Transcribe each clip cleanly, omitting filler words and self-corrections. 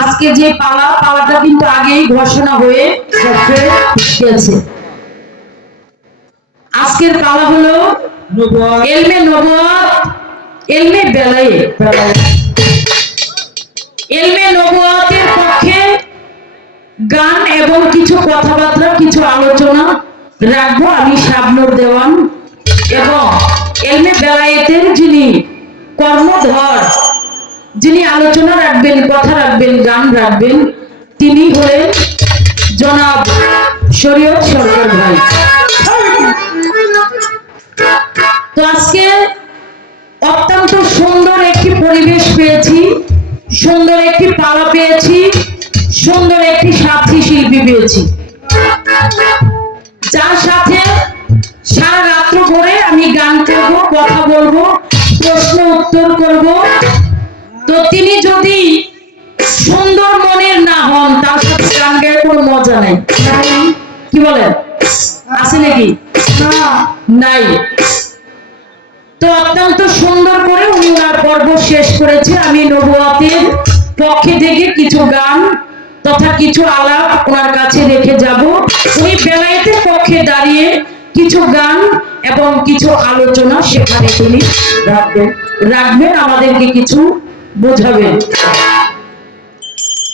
আজকে যে পালাটা কিন্তু আগেই ঘোষণা হয়ে গেছে। আজকের পালা হলো এলমে নবুয়ত, এলমে বেলায়েত। এলমে নবুয়তের পক্ষে গান এবং কিছু কথাবার্তা, কিছু আলোচনা রাখবো আমি শাবনূর দেওয়ান। এবং এলমে বেলায়েতের যিনি কর্মধর, যিনি আলোচনা রাখবেন, কথা রাখবেন, গান রাখবেন, তিনি হলেন জনাব শরীয়ত সরকার ভাই। তো আজকে অত্যন্ত সুন্দর একটি পরিবেশ পেয়েছি, সুন্দর একটি পালা পেয়েছি, সুন্দর একটি সাথী শিল্পী পেয়েছি, যার সাথে সারা রাত্র ধরে আমি গান করব, কথা বলবো, প্রশ্ন উত্তর করব। তো তিনি যদি সুন্দর মনের না হন, তার সাথে গান গায়ে কোনো মজা নাই। কি বলেন, আছে নাকি? নাই। তো অত্যন্ত সুন্দর করে উনি ওনার পর্ব শেষ করেছে। আমি নবুয়তের পক্ষে থেকে কিছু গান তথা কিছু আলাপ ওনার কাছে রেখে যাব। উনি বেলায়েতের পক্ষে দাঁড়িয়ে কিছু গান এবং কিছু আলোচনা সেখানে তিনি রাখবেন, আমাদেরকে কিছু বোঝাবেন।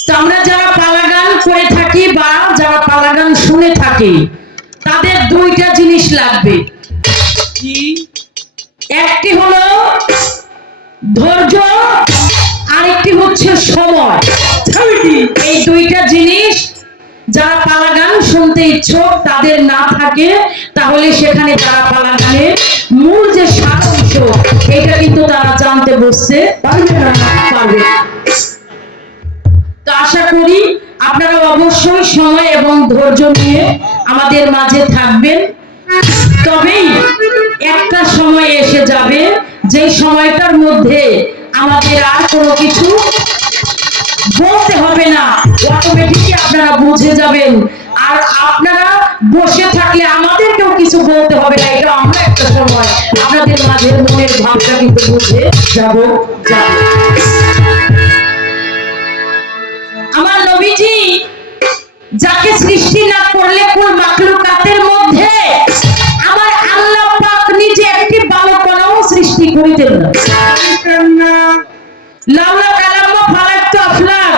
তো আমরা যারা পালা গান করে থাকি বা যারা পালা গান শুনে থাকি, তাদের দুইটা জিনিস লাগবে। একটি হলো ধৈর্য, আরেকটি হচ্ছে সময়। এই দুইটা জিনিস যারা পালা গান শুনতে ইচ্ছুক তাদের না থাকে, তাহলে সেখানে তারা পালা গানের মূল যে সারাংশ এটা কিন্তু তারা জানতে বুঝতে পারবে না। তো আশা করি আপনারা অবশ্যই সময় এবং ধৈর্য নিয়ে আমাদের মাঝে থাকবেন। তবেই একটা সময় এসে যাবে যে সময়টার মধ্যে আমাদের আর কোনো কিছু বলতে হবে না, অটোমেটিকলি আপনারা বুঝে যাবেন। আর আপনারা বসে থাকলে আমাদেরকেও কিছু বলতে হবে না। এটা আমরা একটা সময় আপনাদের মাঝে মনের ভাবটা কিন্তু বুঝে যাব। আমার নবীজি যাকে সৃষ্টি না করলে কোন মাখলুকাতের মধ্যে আমার আল্লাহ পাক নিজে একটি বালকও সৃষ্টি করিতেন না। লাউলা কালাম্মা ফালাকতু আফলাক,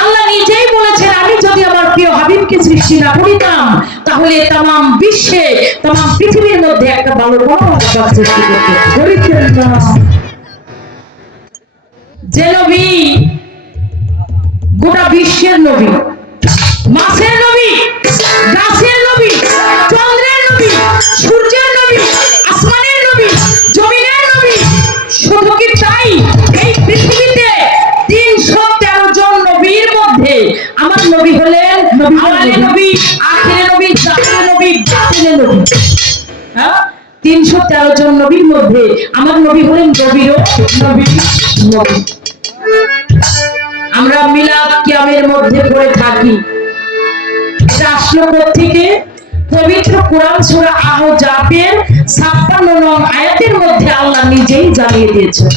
আল্লাহ নিজেই বলেছেন আমি যদি আমার প্রিয় হাবিবকে সৃষ্টি না করিতাম তাহলে तमाम বিশ্বে, तमाम পৃথিবীর মধ্যে একটা বালকও সৃষ্টি করিতেন না। যে নবী গোটা বিশ্বের নবী, মাছের নবী, গাছের নবী, চন্দ্রের নবী, সূর্যের নবী, আসমানের নবী, জমিনের নবী, শুধু কি তাই এই পৃথিবীতে 313 জন নবীর মধ্যে আমার নবী হলেন আওয়ালে নবী, আখিরে নবী, জাহিরে নবী, বাতিনে নবী। হ্যাঁ, 313 জন নবীর মধ্যে আমার নবী হলেন নবীরও নবী। আমরা মিলাদ কিয়ামের মধ্যে পড়ে থাকি, এটা আসলো থেকে পবিত্র কোরআন সূরা আহজাবের 56 নং আয়াতের মধ্যে আল্লাহ নিজেই জানিয়ে দিয়েছেন,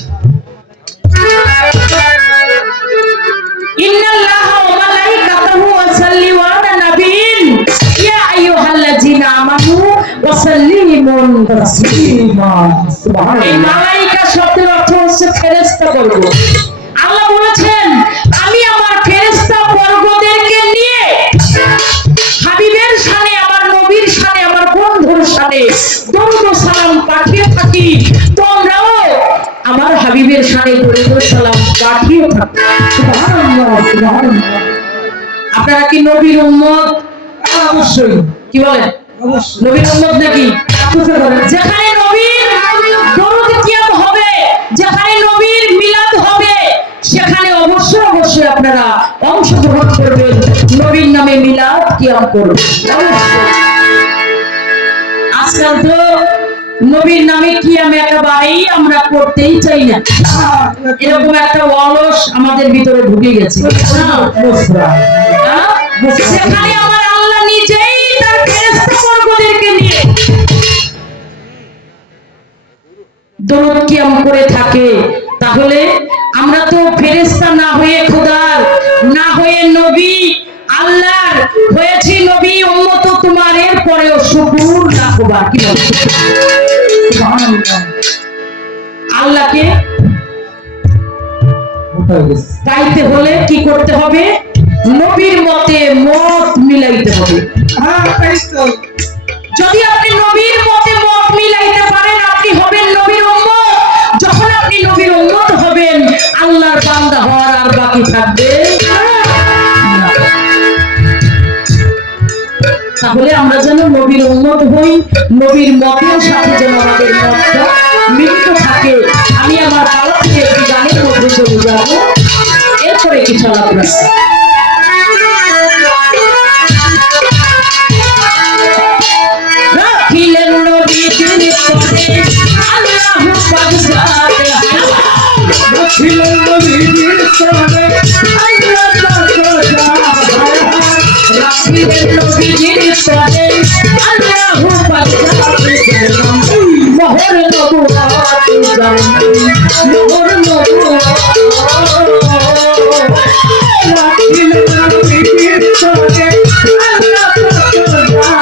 ইন্নাল্লাহা ওয়া মালাইকাতাহু ইউসাল্লিউনা আলা নাবিয়্যিন ইয়া আইয়ুহাল্লাযীনা আমানু ওয়া সাল্লিমু তাসলিমা। সুবহানাল্লাহ। এই মালাইকা শব্দের অর্থ হচ্ছে ফেরেশতা বর্গ। আল্লাহ বলেছেন আমি আমার ফেরেশতা বর্গদেরকে নিয়ে হাবিবের শানে, আমার নবীর শানে, আমার বন্ধুর শানে দরুদ ও সালাম পাঠিয়ে থাকি, তোমরাও আমার হাবিবের শানে দরুদ ও সালাম পাঠিয়ে থাকো। সুবহানাল্লাহ, সুবহানাল্লাহ। আপনারা কি নবীর উম্মত? অবশ্যই। কি বলেন? অবশ্যই। নবীর উম্মত নাকি? যেখানে নবীর দরুদ কিয়াম হবে, যেখানে নবীর মিলাদ হবে, সেখানে অবশ্যই অবশ্যই আপনারা অংশগ্রহণ করবেন, নবীর নামে মিলাদ কিয়াম করবেন। আজকাল তো নবীর নামে কিয়াম একেবারেই আমরা করতেই চাই না, এরকম একটা অলস আমাদের ভিতরে ঢুকে গেছে। সেখানে আমার আল্লাহ নিজেই তার ফেরেশতা বর্গদেরকে নিয়ে দরুদ কিয়াম করে থাকে। তাহলে আমরা তো ফেরেশতা না হয়ে খোদার না হয়ে নবী আল্লাহর হয়েছি নবী উম্মত তোমার, এর পরেও শুকুর না করবা। কি বল? আল্লাহকে গাইতে হলে কি করতে হবে? নবীর মতে মত মিলাইতে হবে। যদি আপনি নবীর মতে মত মিলাইতে পারেন, আপনি হবেন নবীর উম্মত। যখন আপনি নবীর উম্মত হবেন, আল্লাহর বান্দা হওয়ার আর বাকি থাকবে না। তাহলে আমরা যেন নবীর উম্মত হই, নবীর মতের সাথে যেন আমাদের মতটা মিলিত থাকে। আমি আমার পালা থেকে একটি গানের মধ্যে চলে যাব, এরপরে কিছু আলাদা। রাখিলেন নবীজির পরে আল্লাহু পাক জানে, রাখিলেন নবীজির পরে আল্লাহু পাক জানে, রাখিলেন নবীজির পরে আল্লাহু পাক জানে, মোহর নবুওয়াত জানে, মোহর নবুওয়াত। রাখিলেন নবীজির পরে আল্লাহু পাক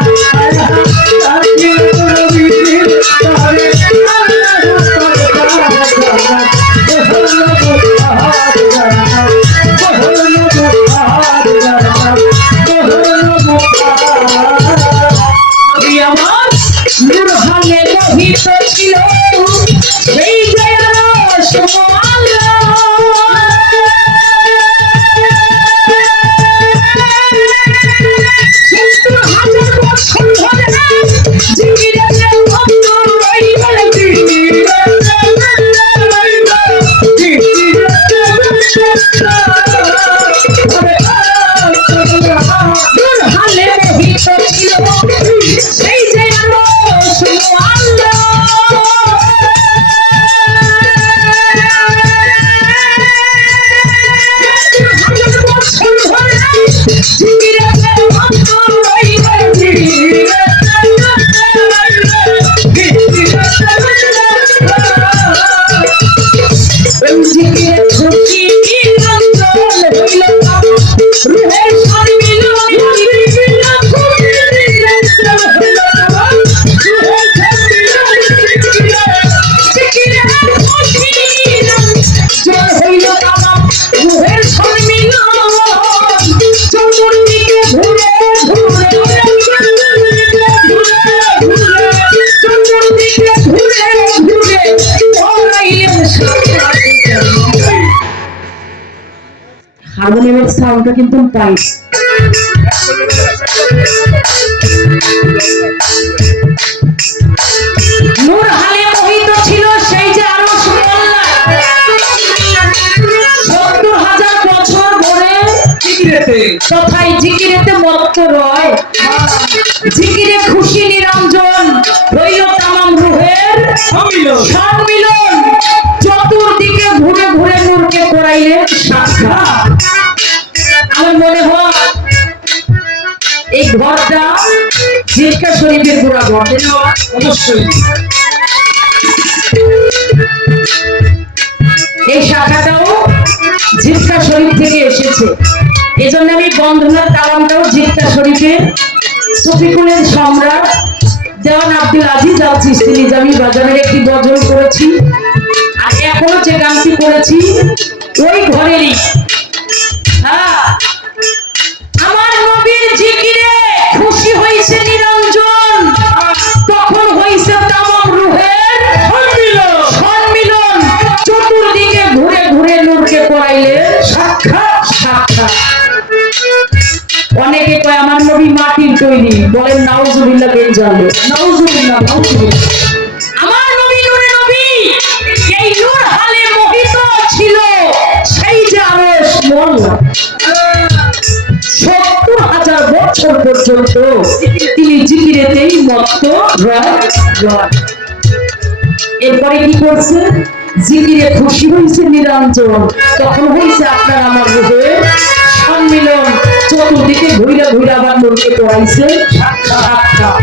হারমোনিয়ামের সাউন্ডটা কিন্তু পাই। নূর হালে মোহিত ছিল সেই যে আরশ মোল্লা, ৭০,০০০ বছর ধরে জিকিরেতে, তথায় জিকিরেতে মত্ত রয়, জিকিরে খুশি নিরঞ্জন হইল তামাম রূহের সম্মিলন, চতুর্দিকে ঘুরে ঘুরে নূরকে করাইলেন সাক্ষাৎ। আমার মনে হয় এই ঘরটা জিরকা শরীফের পুরা ঘর, অবশ্যই এই শাখাটাও জিরকা শরীফ থেকে এসেছে। এজন্য আমি বন্ধনার কালামটাও জিরকা শরীফের সফিকুলের সম্রাট দেওয়ান আব্দুল আজিজ আল চিশতি নিজামী বাজারের একটি গজল করেছি, আর এখনো যে গানটি করেছি ওই ঘরেরই। আমার নবীর জিকিরে খুশি হইছে নিরঞ্জন, তখন হইছে তামাম রূহের সম্মিলন, চতুর্দিকে ঘুরে ঘুরে নূরকে করাইলেন সাক্ষাৎ সাক্ষাৎ। অনেকে কয় আমার নবী মাটির তৈরি, বলেন নাউজুবিল্লাহ বেজালে, নাউজুবিল্লাহ নাউজুবিল্লাহ। আমার নবী নূরে নবী, এই নূর হালে মোহিত ছিল সেই যে আরশ মোল্লা, ৭০,০০০ বছর পর্যন্ত তিনি জিকিরেতেই মত্ত রয়। এরপরে কি করছে? জিকিরে খুশি হয়েছে নিরঞ্জন, তখন হয়েছে আপনার আমার রূহের সম্মিলন, চতুর্দিকে ঘুরে ঘুরে আবার নূরকে পড়াইছে সাক্ষাৎ।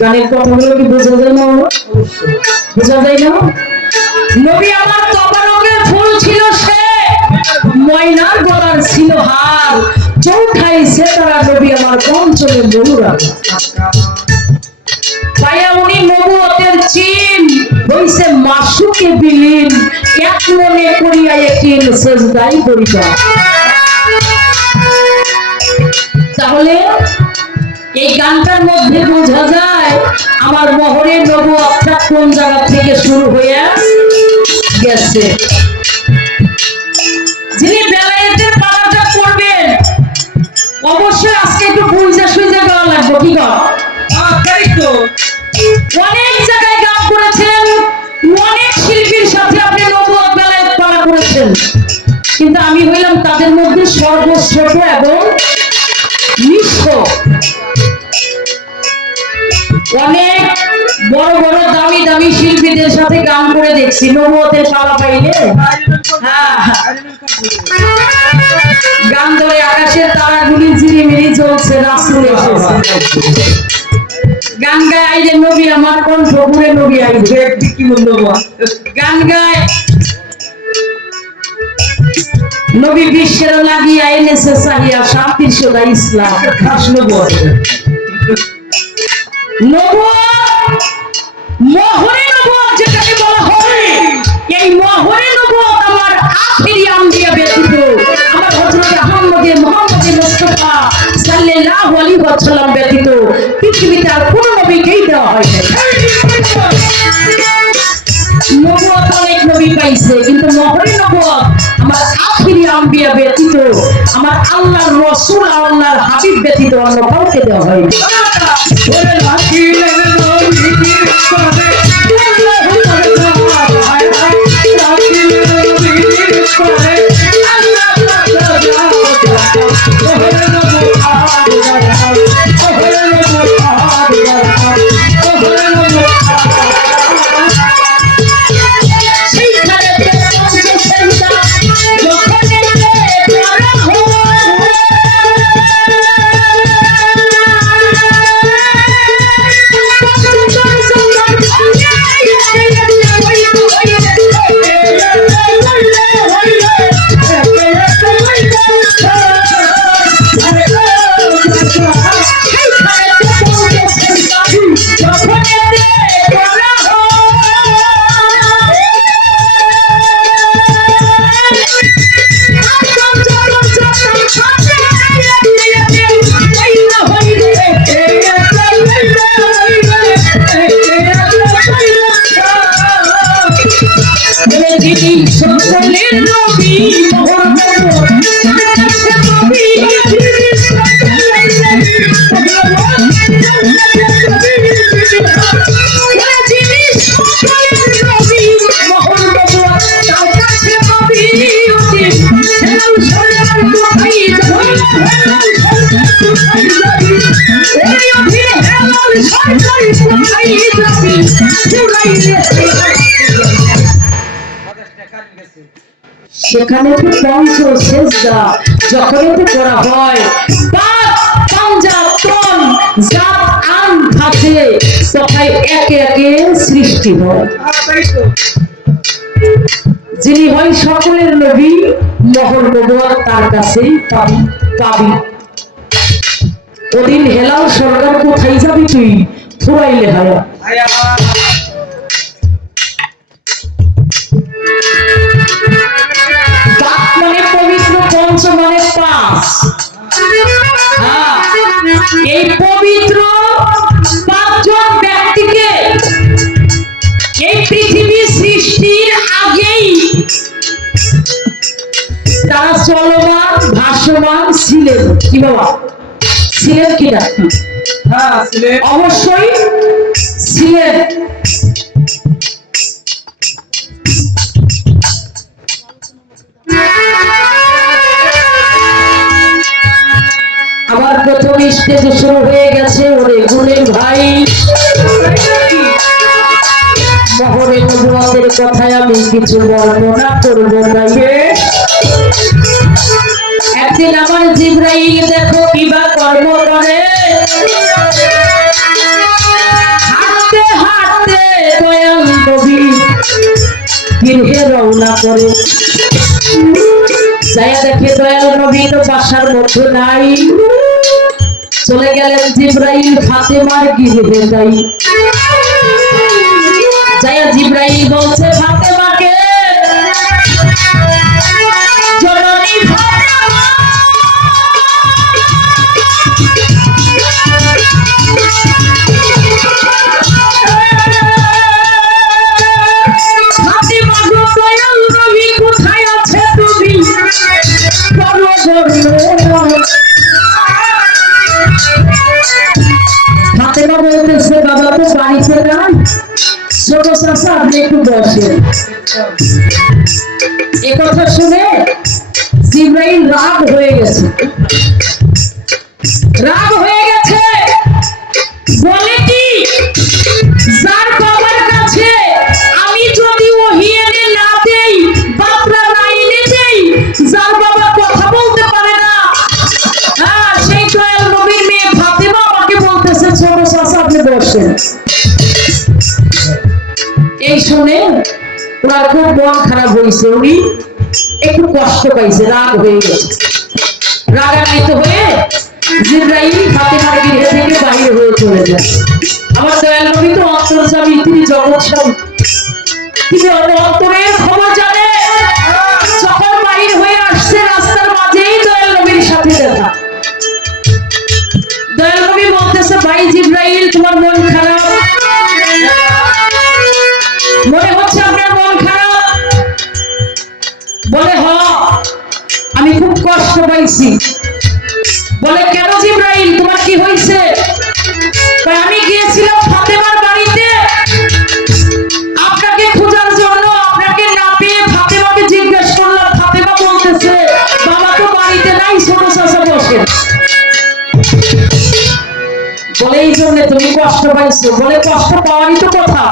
গানের কথাগুলো কি বোঝা যায় না? বোঝা যায় না? নবী আমার তবা রঙের ফুল ছিল সে, ময়নার গলার ছিল হার, চৌঠাই সেতারা নবী আমার পঞ্চমে মনুরাগ। পায়া উনি নবুয়তের চিন, হইছে মাসুকে বিলীন, এক মনে করিয়া একিন সেজদাই করিবা। তাহলে এই গানটার মধ্যে বোঝা যায় আমার মোহরের নবুয়তটা কোন জায়গা থেকে শুরু হয়ে গেছে। যিনি বেলায়েতের পালাটা করবেন অবশ্যই আজকে একটু বুঝা সুঝা গাওয়া লাগবে। কি গাও? তাই তো অনেক জায়গায় গান করেছেন, অনেক শিল্পীর সাথে আপনি নবুয়ত বেলায়েত পালা করেছেন, কিন্তু আমি হইলাম তাদের মধ্যে সর্বশ্রেষ্ঠ এবং নিষ্ঠ। অনেক বড় বড় দামি দামি শিল্পীদের সাথে গান করে দেখছি, নবুয়তের পালা পাইলে গান ধরে আকাশের তারাগুলি ঝিরিমিরি জ্বলছে, রাসূল এসেছে। গান গায় আইলে নবী আমার কণ্ঠ ঘুরে নবী আইলে কি বলবো, গান গায় নবী বিশ্বের লাগিয়া এনেছে চাহিয়া শান্তির সোলা ইসলাম। মোহরে নবুয়ত যেটাকে বলা হয়, এই মোহরে নবুয়ত আমার আখিরি আম্বিয়া ব্যতীত আমার হযরত মুহাম্মদ মুস্তাফা সাল্লাল্লাহু আলাইহি ওয়াসাল্লাম ব্যতীত পৃথিবীতে আর কোনো নবীকেই দেওয়া হয় না। নবুয়ত অনেক নবী পাইছে, কিন্তু মোহরে নবুয়ত আমার আখিরি আম্বিয়া ব্যতীত আমার আল্লাহর রাসূল আল্লাহর হাবিব ব্যতীত অন্য কাউকে দেওয়া হয় না। সেখানে তো পঞ্চ সেজদা যখন করা হয়, একে একে সৃষ্টি হয়। যিনি হয় সকলের নবী, মোহর নবুয়ত তার কাছেই পাবি। ওদিন হেলাল সরকার কোথায় যাবি তুই, ফুরাইলে হায়া। মানে পবিত্র, পঞ্চ মানে পাঁচ। এই পবিত্র পাঁচজন ব্যক্তিকে এই পৃথিবী সৃষ্টির আগেই তারা চলমান ভাসমান ছিলেন। কি বাবা ছিলেন? কিনা অবশ্যই ছিলেন। স্টেজে শুরু হয়ে গেছে। ওরে গুণের ভাই, মহরে নবুয়তের কথায় আমি কিছু বর্ণনা করবো তাই। একদিন আমার জিবরাইল দেখো কিবা কর্ম করে, হাঁটতে হাঁটতে দয়াল নবী গৃহে রওনা করে। যাইয়া দেখে দয়াল নবী তো বাসার মধ্যে নাই। চলে গেলেন জিবরাইল ফাতেমার গৃহে। যাইয়া জিবরাইল বলছে ফাতেমাকে, জননী ফাতেমা, ফাতেমা গো দয়াল নবী কোথায় আছে তুমি? ফাতেমা বলতেছে বাবা তো বাড়িতে নাই। ছোট চাচা আপনি একটু বসেন। এ কথা শুনে জিবরাইল রাগ হয়ে গেছে। বলে কি, যার বাবার কাছে আমি যদি ওহী এনে না দেই, বাপরা না এনে দেই, যার বাবা কথা বলতে পারে না, সেই দয়াল নবীর মেয়ে ফাতেমা আমাকে বলতেছে ছোট চাচা আপনি বসেন। এই শুনে ওনার খুব মন খারাপ হয়েছে, উনি একটু কষ্ট পাইছে, রাগ হয়ে গেছে। রাগান্বিত হয়ে জিবরাইল ফাতেমার গৃহ থেকে বাইরে হয়ে চলে যায়। আমার দয়াল নবী তো অন্তর্যামী, তিনি জগৎস্বামী, তিনি অন্তরের খবর জানে। যখন বাহির হয়ে আসছে রাস্তার মাঝেই দয়াল নবীর সাথে দেখা। দয়াল নবী বলতেছে ভাই জিবরাইল তোমার মন খারাপ, মনে হচ্ছে আপনার মন খারাপ। বলে হ, আমি খুব কষ্ট পাইছি। বলে কেন জিবরাইল তোমার কি হয়েছে? আমি গিয়েছিলাম ফাতেমার বাড়িতে আপনাকে খোঁজার জন্য, আপনাকে না পেয়ে ফাতেমাকে জিজ্ঞেস করলাম। ফাতেমা বলতেছে বাবা তো বাড়িতে নাই, ছোট চাচা বসে। বলে এই জন্য তুমি কষ্ট পাইছো? বলে কষ্ট পাওয়ারই তো কথা।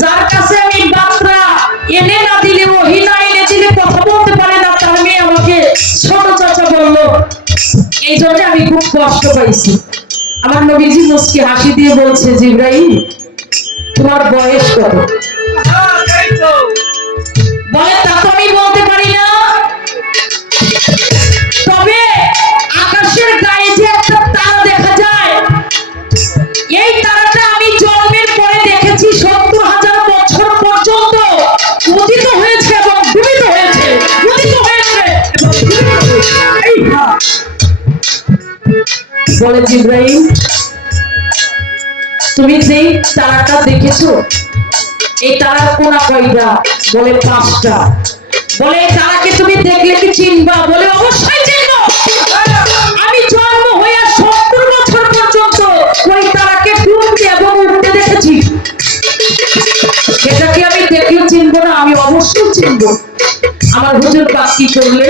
যার কাছে আমি বার্তা এনে না দিলে, ওহী না এনে দিলে কথা বলতে পারে না, তার মেয়ে আমাকে ছোট চাচা বললো, এই জন্য আমি খুব কষ্ট পাইছি। আমার নবীজি মুস্কি হাসি দিয়ে বলছে জিবরাইল তোমার বয়স কত? বলে তা তো আমি বলতে পারি না, তবে আকাশের গায়ে যে একটা তারা দেখা যায়, এই তারাটা আমি জন্মের পরে দেখেছি ৭০,০০০ বছর পর্যন্ত উদিত হয়েছে এবং ডুবিত হয়েছে, উদিত হয়েছে এবং ডুবিত হয়েছে। বলে জিবরাইল তুমি যেই তারাটা দেখেছো, এই তারার কোনা কয়টা? বলে ৫টা। বলে এই তারাকে তুমি দেখলে কি চিনবা? বলে অবশ্যই চিনবো, আমি জন্ম হয়ে ৭০ বছর পর্যন্ত ওই তারাকে ডুবতে এবং উঠতে দেখেছি। সেটাকে আমি দেখলে চিনবো না? আমি অবশ্যই চিনবো। আমার হুজুর পাক কি করলে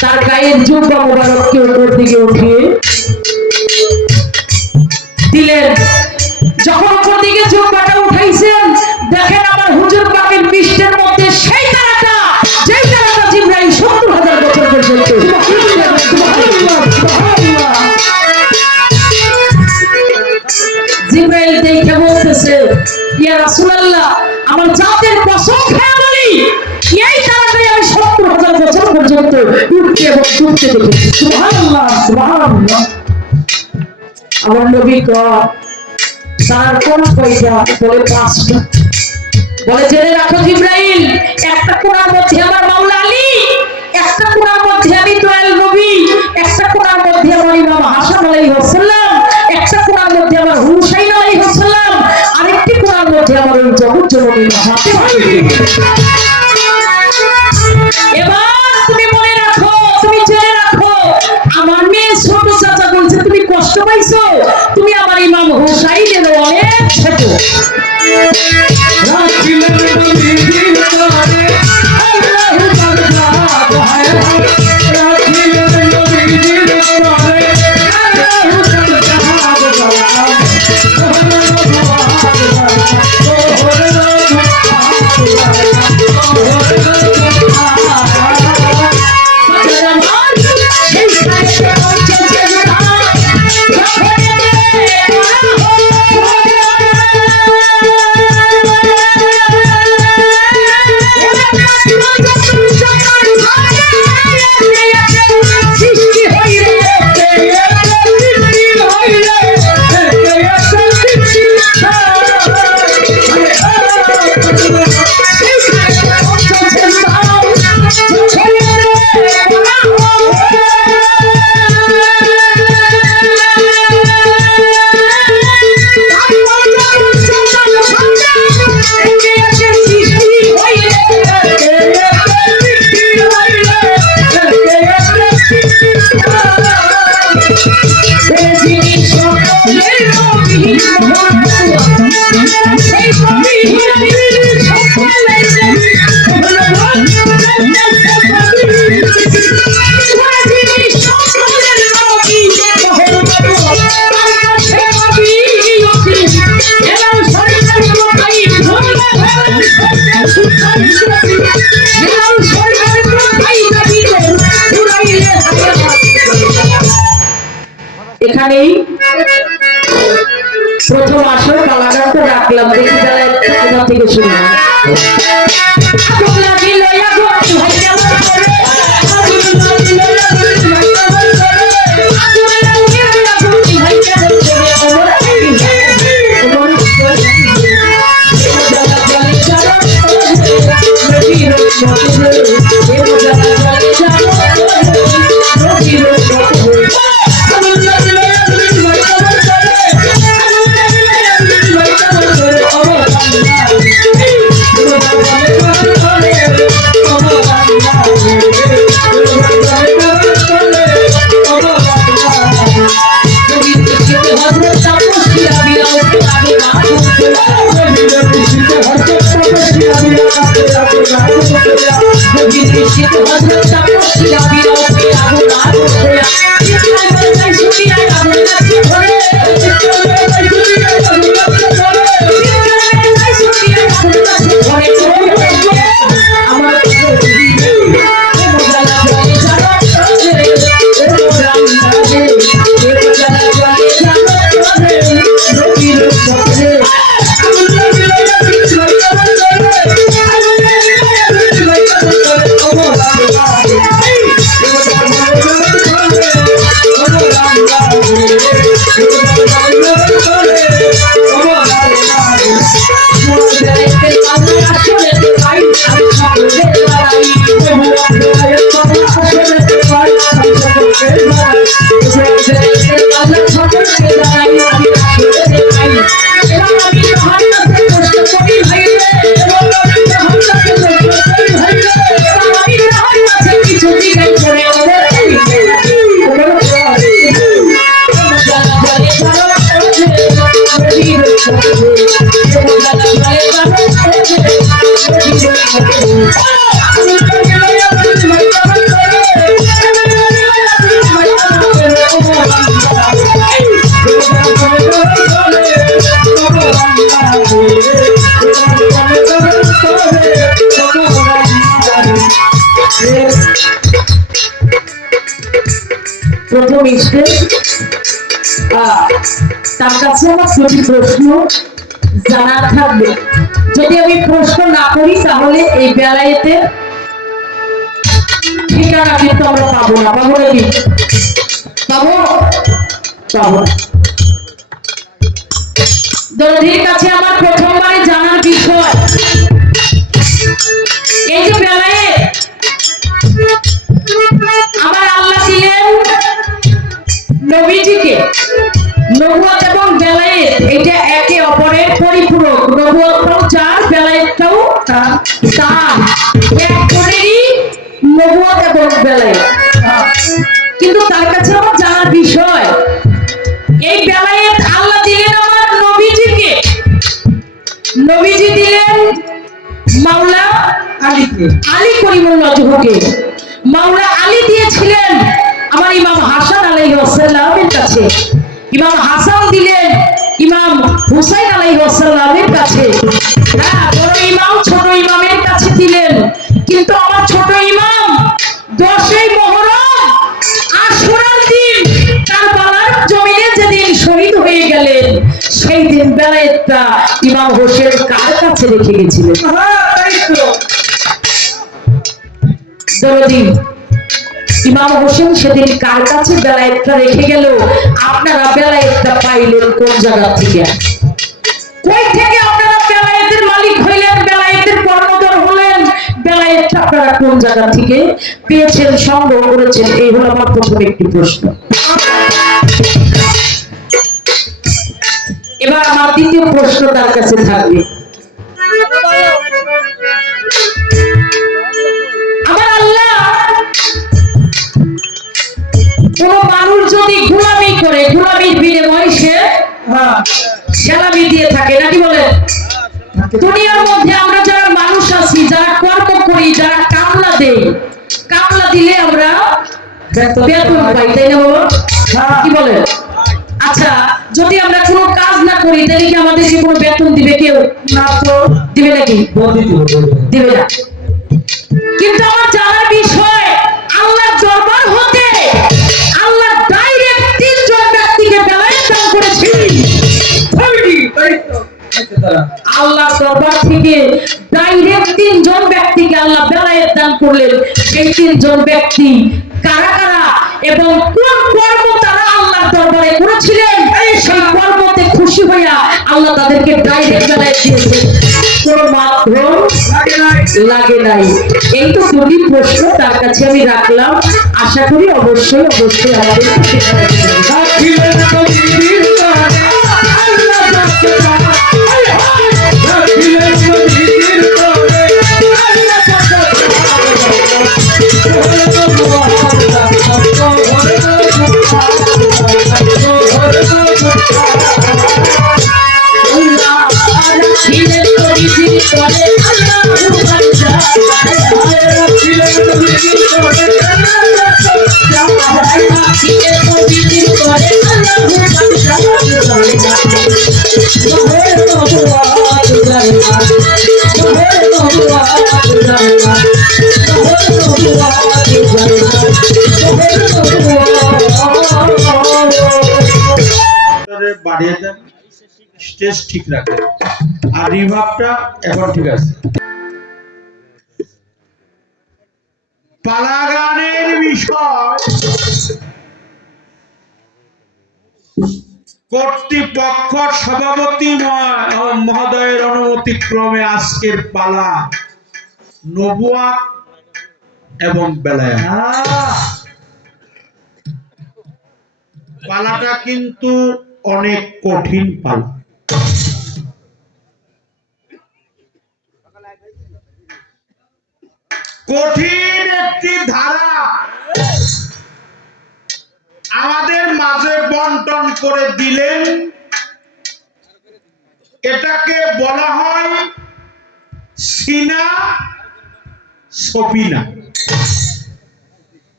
তার গায়ের জুব্বা মোবারককে উপর দিকে উঠিয়ে দিলেন। যখন উপর দিকে জুব্বাটা উঠাইছেন, দেখেন আমার হুজুর পাকের পৃষ্ঠের মধ্যে সেই তারাটা, যেই তারাটা জিবরাইল ৭০,০০০ বছর পর্যন্ত। জিবরাইল দেখে বলতেছে ইয়া রাসূলুল্লাহ, আমার জাতের কসম খেয়ে বলি এই তারাটাই আমি ৭০,০০০ বছর পর্যন্ত উঠতে এবং ডুবতে দেখেছি। সুবহানাল্লাহ, সুবহানাল্লাহ। আমার নবী কয় তার কোন কয়টা? বলে ৫টা। বলে জেনে রাখো জিবরাইল, একটা কোণার মধ্যে আমার মাওলা আলী, একটা কোণার মধ্যে আমি দয়াল নবী, একটা কোণার মধ্যে আমার ইমাম হাসান আলাইহিস সালাম, একটা কোণার মধ্যে আমার হুসাইন আলাইহিস সালাম, আরেকটি কোণার মধ্যে আমার ওই জগৎ জননী ফাতেমা। এবার তুমি মনে রাখো, তুমি জেনে রাখো, আমার মেয়ে ছোট চাচা বলছে তুমি কষ্ট পাইছো, তুমি আমার ইমাম হুসাইনের অনেক ছোট। সেই কবি সকলের এখানেই প্রথম আসর কালাগান তো রাখলাম, দেখি যারা কোথা থেকে শুনলাম। প্রথম এসে তার কাছে আমার দুটি প্রশ্ন জানা থাকবে। যদি আমি প্রশ্ন না করি তাহলে এই বেলায়েতে ঠিকানা কিন্তু আমরা পাবো না। পাবো নাকি? পাবো পাবো। দরদির কাছে আমার প্রথমবারে জানার বিষয়, এই যে বেলায়ে আমার আল্লাহ দিলেন নবীজিকে, নবুয়ত এবং বেলায়েত এটা একে অপরের পরিপূরক। নবুয়তটাও চার, বেলায়েতটাও তার। এক করেরই নবুয়ত এবং বেলায়েত। কিন্তু তার কাছে আমার জানার বিষয়, এই বেলায়েত আল্লাহ দিলেন আমার নবীজিকে, নবীজি দিলেন মাওলা আলী করিমুল্লাহ জহুকে। মাওলা আলী দিয়েছিলেন আমার ইমাম হাসান আলাইহিস সালামের কাছে, ইমাম হাসান দিলেন ইমাম হুসাইন আলাইহিস সালামের কাছে। হ্যাঁ, বড় ইমাম ছোট ইমামের কাছে দিলেন। কিন্তু আমার ছোট ইমাম 10ই মুহররম আশুরার দিন কারবালার জমিনে যেদিন শহীদ হয়ে গেলেন, সেই দিন বেলায়েতটা ইমাম হোসেন কার কাছে রেখে গেছিলেন? ইমাম হোসেন সেদিন কার কাছে বেলায়েতটা রেখে গেল? আপনারা বেলায়েতটা পাইলেন কোন জায়গা থেকে? কই থেকে আপনারা বেলায়েতের মালিক হইলেন, বেলায়েতের কর্ণধর হলেন? বেলায়েতটা আপনারা কোন জায়গা থেকে পেয়েছেন, সংগ্রহ করেছেন? এই হলো আমার প্রথম একটি প্রশ্ন। এবার আমার দ্বিতীয় প্রশ্ন তার কাছে থাকবে, আমার আল্লাহ কোন মানুষ যদি গোলামি করে, গোলামির বিনিময়ে দুনিয়ার মধ্যে আমরা যারা মানুষ আছি, যারা কর্ম করি, যারা কামলা দেই, কামলা দিলে আমরা বেতন পাই, তাই না বাবা? কি বলেন? আচ্ছা, যদি আমরা কোনো কাজ না করি তাহলে কি আমাদেরকে কোনো বেতন দিবে কেউ? না তো। দিবে নাকি? দিবে না। কিন্তু আমার জানার বিষয়, আল্লাহর দরবার হতে আল্লাহ ডাইরেক্ট তিনজন ব্যক্তিকে বেলায়েত দান করেছেন। আল্লাহ দরবার থেকে ডাইরেক্ট তিনজন ব্যক্তিকে আল্লাহ বেলায়েত দান করলেন। সেই তিনজন ব্যক্তি কারা কারা এবং কোন কর্ম তারা আল্লাহর দরবারে করেছিলেন, সেই কর্মতে খুশি হইয়া আল্লাহ তাদেরকে ডাইরেক্ট বেলায়েত দিয়েছেন, কোনো মাধ্যম লাগে নাই। এই তো দুটি প্রশ্ন তার কাছে আমি রাখলাম, আশা করি অবশ্যই অবশ্যই আমাদের বাড়িয়ে দেন, স্টেজ ঠিক রাখেন, আর রিভাবটা এখন ঠিক আছে। পালা গানের বিষয় কর্তৃপক্ষ সভাপতি মহোদয়ের অনুমতি ক্রমে আজকের পালা নবুয়াত এবং বেলায়েত। পালাটা কিন্তু অনেক কঠিন পালা। কঠিন একটি ধারা আমাদের মাঝে বন্টন করে দিলেন। এটাকে বলা হয় সিনা সফিনা।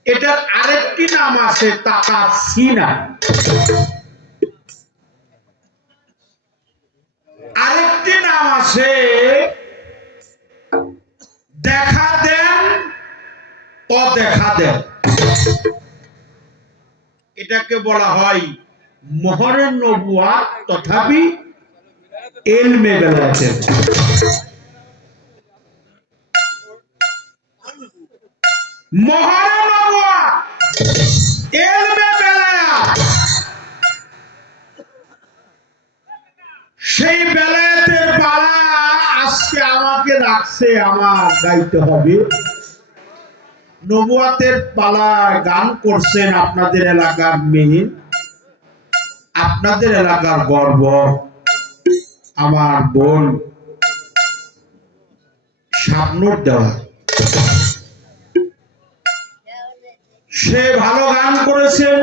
এটার আরেকটি নাম আছে তাকা সিনা। আরেকটি নাম আছে দেখা দেন অদেখা দেন। এটাকে বলা হয় মোহরে নবুয়াত তথাপি ইলমে বেলায়েত। মোহরে নবুয়াত ইলমে বেলায়েত, সেই বেলায়েতের পালা আজকে আমাকে রাখছে, আমার গাইতে হবে। নবুয়াতের পালা গান করছেন আপনাদের এলাকার মেয়ে, আপনাদের এলাকার গর্ব, আমার বোন শাবনূর দেওয়া। সে ভালো গান করেছেন,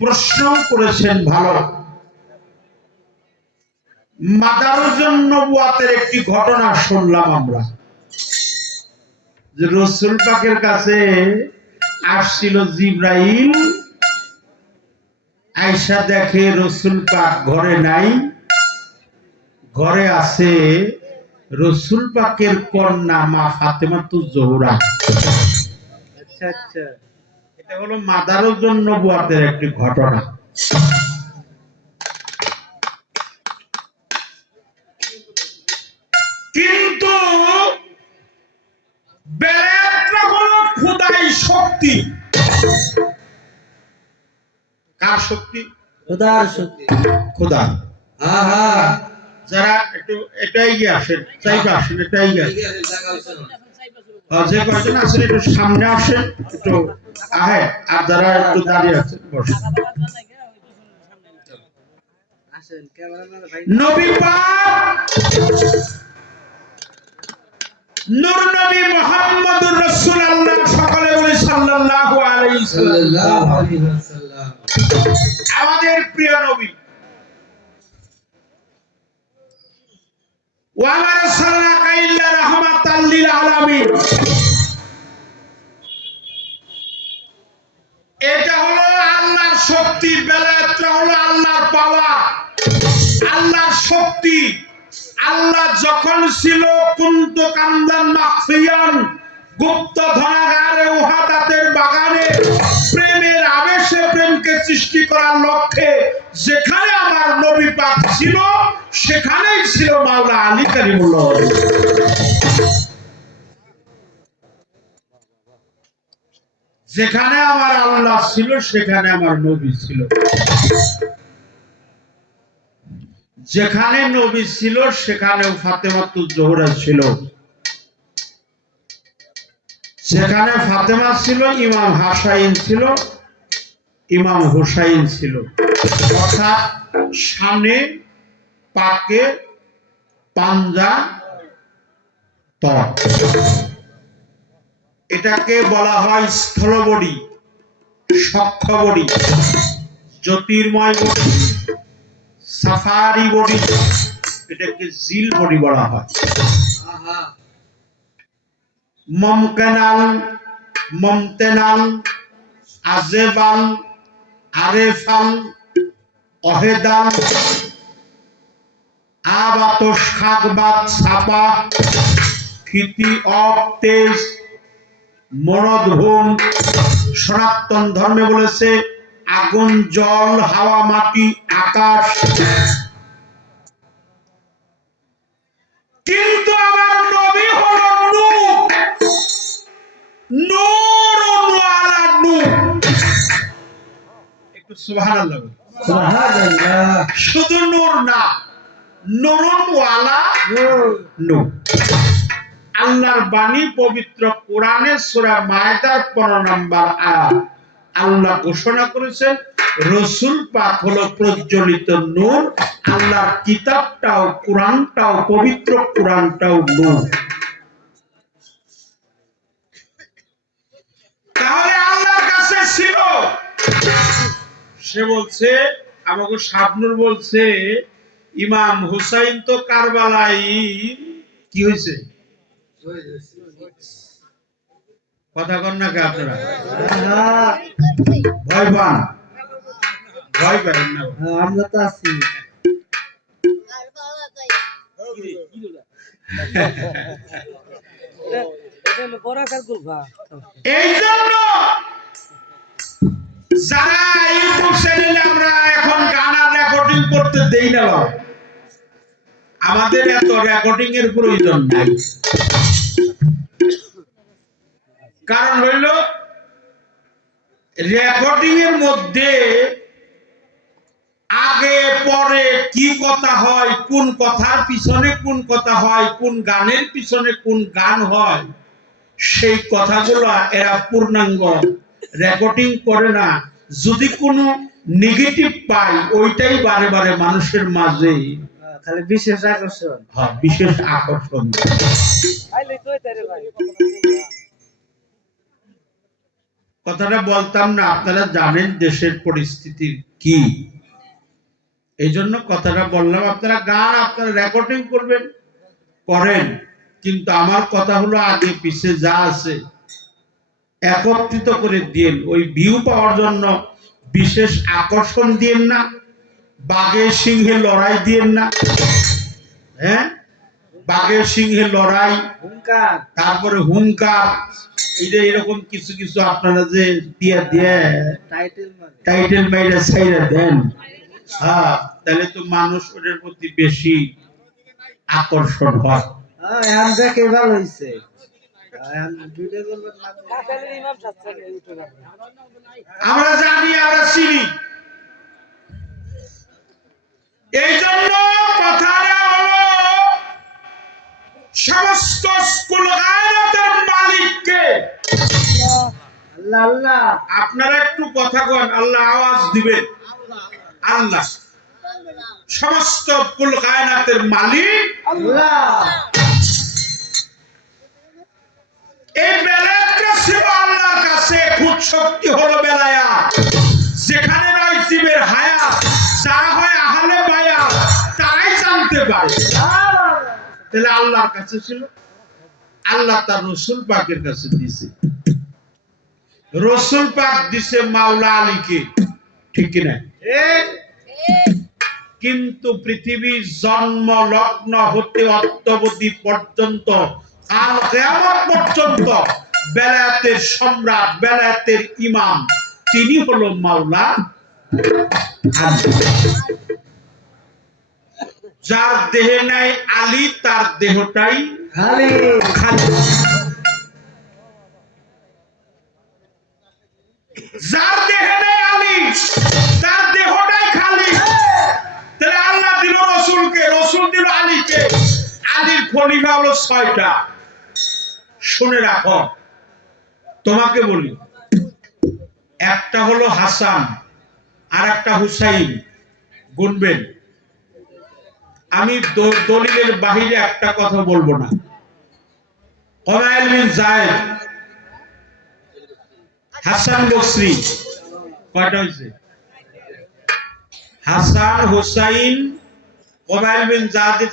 প্রশ্ন করেছেন ভালো। মাদারুজন নবুয়াতের একটি ঘটনা শুনলাম আমরা, যে রাসূল পাকের কাছে আসছিল জিবরাইল, আয়েশা দেখে রাসূল পাক ঘরে নাই, ঘরে আছে রাসূল পাকের কন্যা মা ফাতেমাতুজ জোহরা। আচ্ছা আচ্ছা, এটা হলো মাদারুজন নবুয়াতের একটি ঘটনা। কিন্তু বেলায়েতটা হলো খোদাই শক্তি। কার শক্তি? খোদার শক্তি। খোদা। হ্যাঁ হ্যাঁ, যারা একটু এটাই গিয়ে আসেন, চাইবা আসেন, এটাই গিয়ে যে কয়জন আসেন একটু সামনে আসেন, একটু আহে, আর যারা একটু দাঁড়িয়ে আছেন বসেন। নবী পাক নূর নবী মুহাম্মদুর রাসূলুল্লাহ, সকলে বলি সাল্লাল্লাহু আলাইহি ওয়াসাল্লাম। আমাদের প্রিয় নবী ওয়া মা আরসালনাকা ইল্লা রাহমাতাল লিল আলামিন। এটা হলো আল্লাহর শক্তি, বেলায়েতটা হলো আল্লাহর পাওয়া, আল্লাহর শক্তি। আল্লাহ যখন ছিল কুনতু কামদান মাখফিয়ান, গুপ্ত ধনাগারে উহাদাতের বাগানে প্রেমের আবেশে প্রেমকে সৃষ্টি করার লক্ষ্যে যেখানে আমার নবী পাক ছিল সেখানেই ছিল মাওলা আলী কারিমুল্লাহ। যেখানে আমার আল্লাহ ছিল সেখানে আমার নবী ছিল, যেখানে নবী ছিল সেখানেও ফাতেমাতুজ জোহরা ছিল, যেখানে ফাতেমা ছিল ইমাম হাসাইন ছিল, ইমাম হুসাইন ছিল। অর্থাৎ সামনে পাকে পাঞ্জা তপ, এটাকে বলা হয় স্থলবডি, সক্ষবডি, জ্যোতির্ময় বডি, সাফারি বডি, এটাকে জিল বডি বলা হয়। মমকেনাল, মমতেনাল, আজেবাল, আরেফাল, অহেদাল, আবাতস খাগবাত ছাপা, খিতি অব তেজ, মনধূম। সনাতন ধর্মে বলেছে আগুন, জল, হাওয়া, মাটি, আকাশ। কিন্তু আমার নবী হলো নূর, নূরুন ওয়ালা নূর। একটু সুবহানাল্লাহ। সুবহানাল্লাহ। শুধু নূর না, নূরুন ওয়ালা নূর। আল্লাহর বাণী পবিত্র কোরআনে সূরা মায়েদার 15 নম্বর আয়াত আল্লাহ ঘোষণা করেছেন রাসূল পাক হলো প্রজ্বলিত নূর। আল্লাহর কিতাবটাও, কোরআনটাও, পবিত্র কোরআনটাও নূর। তাহলে আল্লাহর কাছে ছিল, সে বলছে আমাকে শাবনুর বলছে ইমাম হুসাইন তো কারবালায় কি হয়েছে, কথা কন না কে আপনারা? ভয় পান, ভয় পান না, আমরা তো আছি। এই জন্য যারা ইউটিউব চ্যানেলে আমরা এখন গান আর রেকর্ডিং করতে দেই না, আমাদের এত রেকর্ডিং এর প্রয়োজন নাই। কারণ হইল রেকর্ডিং এর মধ্যে আগে পরে কি কথা হয়, কোন কথার পিছনে কোন কথা হয়, কোন গানের পিছনে কোন গান হয়, সেই কথাগুলো এরা পূর্ণাঙ্গ রেকর্ডিং করে না। যদি কোনো নেগেটিভ পাই ওইটাই বারে বারে মানুষের মাঝে খালি বিশেষ আকর্ষণ। হ্যাঁ, বিশেষ আকর্ষণ। কথাটা বলতাম না, আপনারা জানেন দেশের পরিস্থিতি কি, এই জন্য কথাটা বললাম। আপনারা গান আপনারা রেকর্ডিং করবেন, করেন, কিন্তু আমার কথা হলো আগে পিছে যা আছে একত্রিত করে দিন। ওই ভিউ পাওয়ার জন্য বিশেষ আকর্ষণ দিয়েন না, বাঘের সিংহে লড়াই দিয়েন না। হ্যাঁ, বাঘের সিংহে লড়াই, হুঙ্কার, তারপরে হুঙ্কার, এরকম কিছু কিছু আপনারা যে দিয়ে দিয়ে টাইটেল মাইরা ছাইরা দেন, হ্যাঁ, তাহলে তো মানুষ ওটার প্রতি বেশি আকর্ষণ হয়। এখন দেখে ভালো হইছে। আমরা জানি, আমরা চিনি। এই জন্য কথাটা হলো সমস্ত স্কুল গায়নাতের মালিককে আল্লাহ আল্লাহ। আপনারা একটু কথা কন, আল্লাহ আওয়াজ দিবেন। আল্লাহ সমস্ত কুল কায়নাতের মালিক আল্লাহ। এই বেলায়েতটা ছিল আল্লাহর কাছে, খুদ শক্তি হলো বেলায়াত। যেখানে নয় জীবের হায়াত, যারা হয় আহলে বায়াত তারাই জানতে পারে। তাহলে আল্লাহর কাছে ছিল, আল্লাহ তার রসুল পাকের কাছে দিছে, রসুল পাক দিছে মাওলা আলীকে, ঠিক কিনা? কিন্তু পৃথিবীর জন্ম লগ্ন হতে অদ্যাবধি পর্যন্ত আর কিয়ামত পর্যন্ত বেলায়েতের সম্রাট, বেলায়েতের ইমাম তিনি হলো মাওলা আলী। যার দেহে নাই আলী তার দেহটাই খালি খালি। যার দেহে নাই আলী তার দেহটাই খালি। তাহলে আল্লাহ দিল রসুলকে, রসুল দিল আলীকে। আলীর খলিফা হলো 6টা। শুনে রাখো, তোমাকে বলি, একটা হলো হাসান আর একটা হুসাইন, গুনবেন। আমি দলিলের বাহিরে একটা কথা বলবো না। কমাইল বিন যায়েদ, হাসান বসরি, কয়টা হয়েছে? হাসান, হুসাইন, কমাইল বিন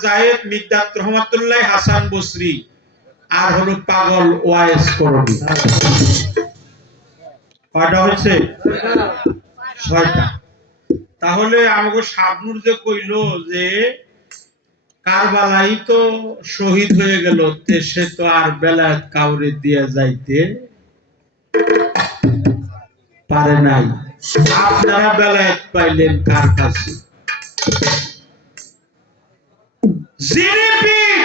যায়েদ, মিকদাদ রহমাতুল্লাহ, হাসান বসরি, আর হলো পাগল ওয়াইস করবি। কয়টা হয়েছে? 6টা। তাহলে আমাকে শাবনুর যে কইল যে কারবালাই তো শহীদ হয়ে গেল, সে তো আর বেলায়েত কাউরে দিয়ে যাইতে পারে নাই। আপনারা বেলায়েত পাইলেন কার কাছে? যিনি পীর,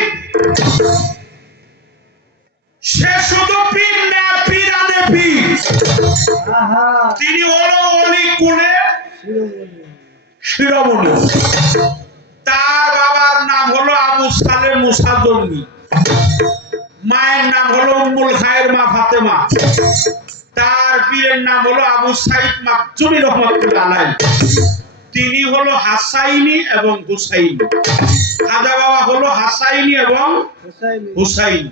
সে শুধু পীর না, পীরানে পীর। আহা তিনি হলো অলি কুলে শিরোমণি। তার বাবার নাম হলো আবু সালেহ মুসা জঙ্গি, মায়ের নাম হলো উম্মুল খায়ের মা ফাতেমা, তার পীরের নাম হলো আবু সাইদ মাকজুমি রহমাতুল্লাহ আলাইহি। তিনি হলো হাসাইনি এবং হুসাইনি। খাজা বাবা হলো হাসাইনি এবং হুসাইনি। হুসাইন।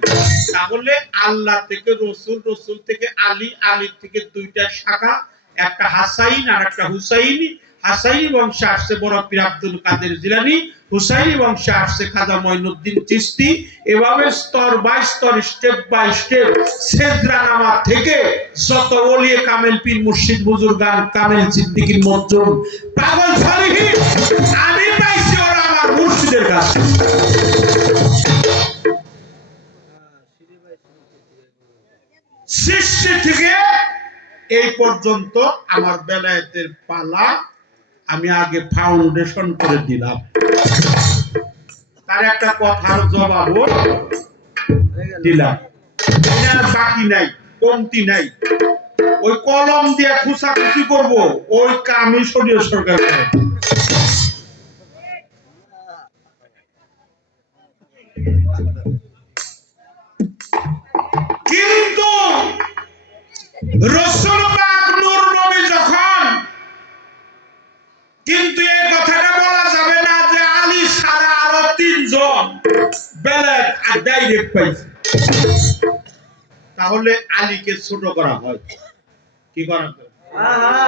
তাহলে আল্লাহ থেকে রসুল, রসুল থেকে আলী, আলীর থেকে 2টা শাখা, একটা হাসাইন আর একটা হুসাইনি। হাসাইনি বংশে আসছে বড় পীর আব্দুল কাদের জিলানী, হুসাইনি বংশে আসছে খাজা মঈনুদ্দিন চিশতি। এভাবে স্তর বাই স্তর, স্টেপ বাই স্টেপ, সেজদা নামা থেকে যত ওলিয়ে কামেল, পীর মুর্শিদ, বুজুর্গান, কামেল, সিদ্দিকীর মঞ্জুর, পাগল সালিহিন, আমি পাইছি ওরা আমার মুর্শিদের কাছে। সৃষ্টি থেকে এই পর্যন্ত আমার বেলায়েতের পালা আমি আগে ফাউন্ডেশন করে দিলাম। তার একটা কথার জবাবও দিলাম, বাকি নাই, কমতি নাই। ওই কলম দিয়ে খুশাখুশি করব, ওই কামই শরীয় সরকার করে। কিন্তু রাসূল পাক নূর নবী যখন, কিন্তু এই কথাটা বলা যাবে না যে আলী ছাড়া আরো 3 জন বেলায়েত আর ডাইরেক্ট পাইছে। তাহলে আলীকে ছোট করা হয়, কি করা হয়? আহা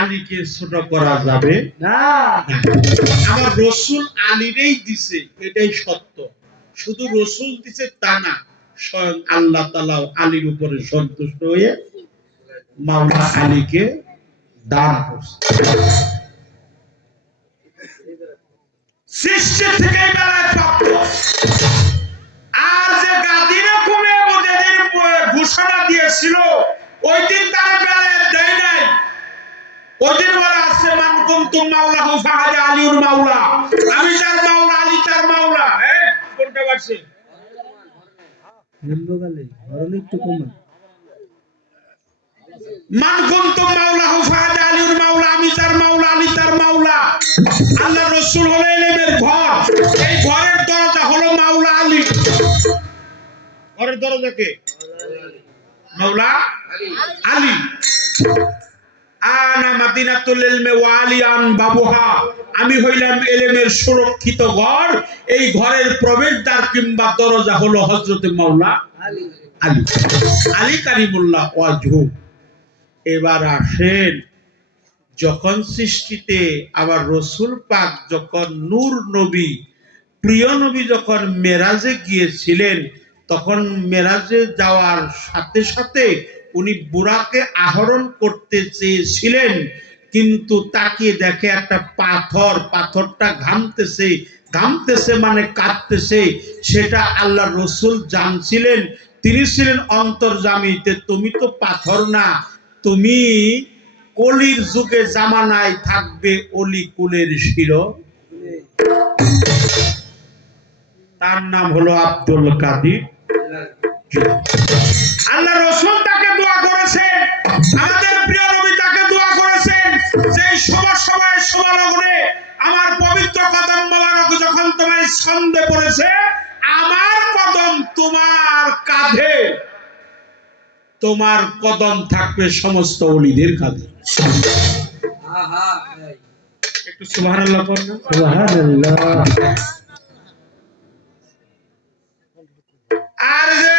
আলীকে ছোট করা যাবে না। আমার রসুল আলীরই দিছে, এটাই সত্য। শুধু রসুল দিছে তা না, স্বয়ং আল্লাহ তাআলা আলীর উপরে সন্তুষ্ট হয়ে মাওলা আলীকে দান করছে। সৃষ্টি থেকে বেলায়েত প্রাপ্ত। আর যে গাদিরে কোণে যেদিন ঘোষণা দিয়েছিল, ওই দিন তার বেলায়েত দেয় নাই। ওই দিন বলা আছে মান কুনতুম মাওলাহু ফাহাদা আলীউর মাওলা, আমি তার মাওলা, আলী তার মাওলা। কোনটা বাড়ছে? হিন্দুগালে ধরন একটু কমা। মান কুনতুম মাওলাহু ফাহাদা আলীউর মাওলা, আমি তার মাওলা, আলী তার মাওলা। আল্লাহ রাসূল হলো ইলমের ঘর, এই ঘরের দরজা হলো মাওলা আলী। ঘরের দরজা কে? মাওলা আলী। আনা মাদিনাতুল ইলমি ওয়া আলিয়ান বাবুহা, আমি হইলাম ইলমের সুরক্ষিত ঘর, এই ঘরের প্রবেশদ্বার কিংবা দরজা হলো হযরত মাওলা আলী। আলী, আলী কারিমুল্লাহ ওয়াজহু। এবার আসেন, যখন সৃষ্টিতে আবার রসুল পাক যখন নূর নবী প্রিয় নবী যখন মেরাজে গিয়েছিলেন তখন মেরাজে যাওয়ার সাথে সাথে উনি বুরাকে আহরণ করতে চেয়েছিলেন, কিন্তু তাকিয়ে দেখে একটা পাথর, পাথরটা ঘামতেছে, ঘামতেছে মানে কাঁপতেছে। সেটা আল্লাহ রসুল জানছিলেন, তিনি ছিলেন অন্তর্যামীতে। তুমি তো পাথর না, তুমি কলির যুগে জামানায় থাকবে অলি কুলের শির। তার নাম হলো আব্দুল কাদির। আল্লাহ রসুল তাকে দোয়া করেছেন, আমাদের প্রিয় নবী তাকে দোয়া করেছেন যে শোভা লগ্নে আমার পবিত্র কদম মোবারক যখন তোমার ছন্দে পড়েছে, আমার কদম তোমার কাঁধে, তোমার কদম থাকবে সমস্ত ওলিদের কাঁধে। একটু সুবহানাল্লাহ পড়ুন। সুবহানাল্লাহ। আর যে